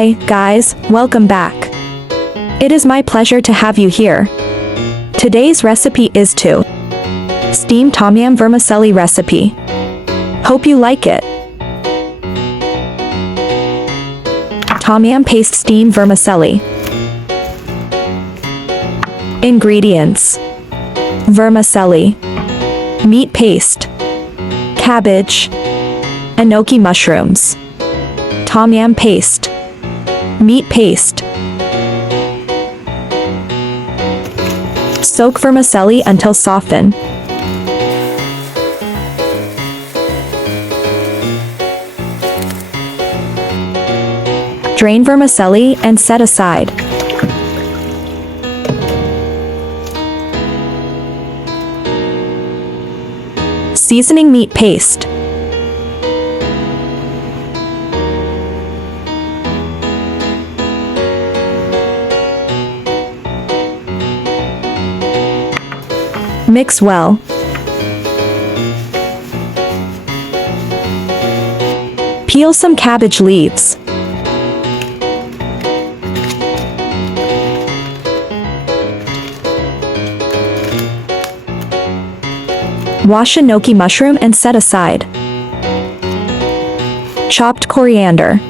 Hi, guys, welcome back. It is my pleasure to have you here. Today's recipe is to steam Tomyam vermicelli recipe. Hope you like it. Tomyam paste steam vermicelli. Ingredients: vermicelli, meat paste, cabbage, enoki mushrooms, Tomyam paste, meat paste. Soak vermicelli until soften. Drain vermicelli and set aside. Seasoning meat paste. Mix well. Peel some cabbage leaves. Wash enoki mushroom and set aside. Chopped coriander.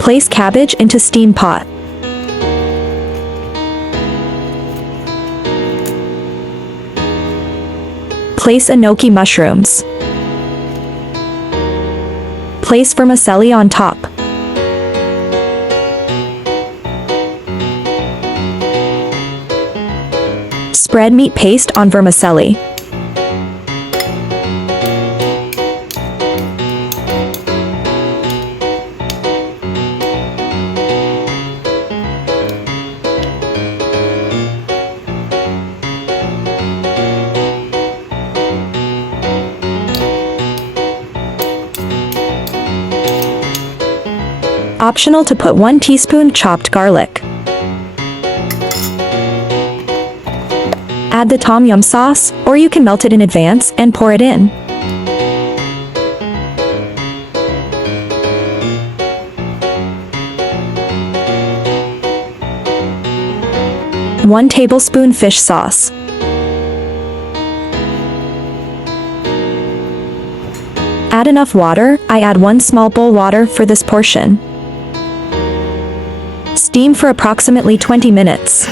Place cabbage into steam pot. Place enoki mushrooms. Place vermicelli on top. Spread meat paste on vermicelli. Optional to put 1 teaspoon chopped garlic. Add the Tomyam sauce, or you can melt it in advance and pour it in. One tablespoon fish sauce. Add enough water. I add 1 small bowl water for this portion. Steam for approximately 20 minutes.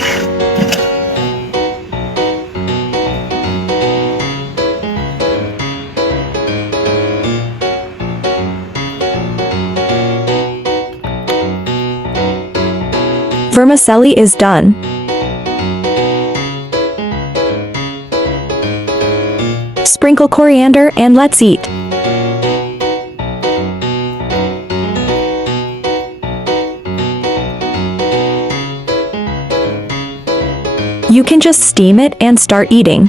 Vermicelli is done. Sprinkle coriander and let's eat. You can just steam it and start eating.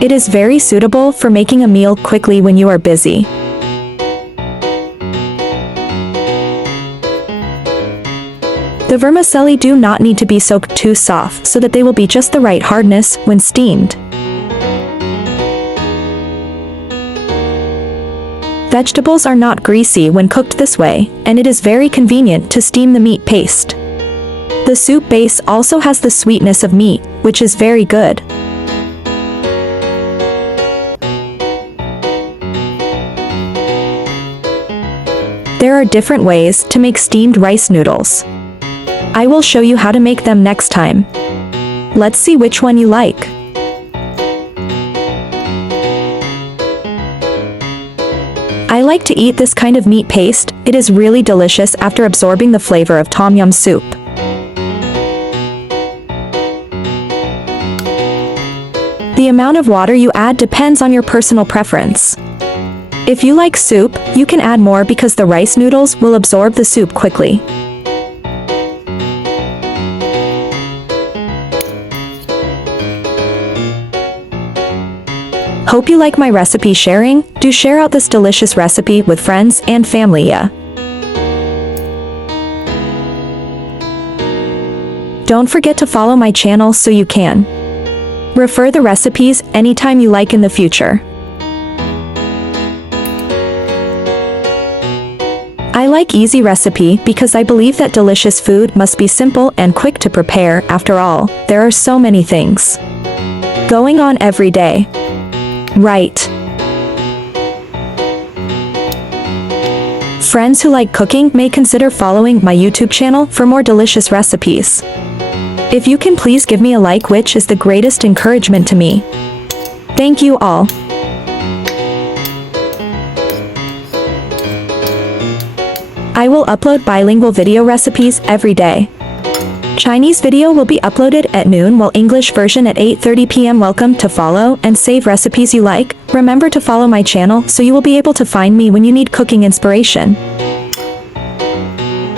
It is very suitable for making a meal quickly when you are busy. The vermicelli do not need to be soaked too soft so that they will be just the right hardness when steamed. Vegetables are not greasy when cooked this way, and it is very convenient to steam the meat paste. The soup base also has the sweetness of meat, which is very good. There are different ways to make steamed rice noodles. I will show you how to make them next time. Let's see which one you like. I like to eat this kind of meat paste. It is really delicious after absorbing the flavor of Tomyam soup. The amount of water you add depends on your personal preference. If you like soup, you can add more because the rice noodles will absorb the soup quickly. Hope you like my recipe sharing. Do share out this delicious recipe with friends and family, yeah. Don't forget to follow my channel so you can refer the recipes anytime you like in the future. I like easy recipe because I believe that delicious food must be simple and quick to prepare. After all, there are so many things going on every day. Right. Friends who like cooking may consider following my YouTube channel for more delicious recipes. If you can please give me a like, which is the greatest encouragement to me. Thank you all. I will upload bilingual video recipes every day. Chinese video will be uploaded at noon while English version at 8:30 p.m. Welcome to follow and save recipes you like. Remember to follow my channel so you will be able to find me when you need cooking inspiration.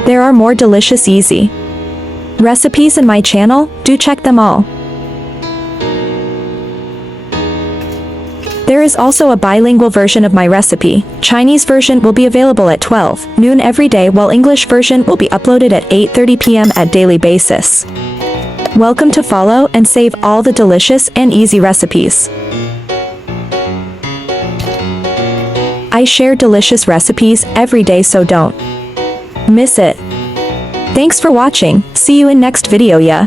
There are more delicious easy recipes in my channel, do check them all. There is also a bilingual version of my recipe. Chinese version will be available at 12 noon every day while English version will be uploaded at 8:30 p.m. at daily basis. Welcome to follow and save all the delicious and easy recipes. I share delicious recipes every day, so don't miss it. Thanks for watching. See you in next video, yeah.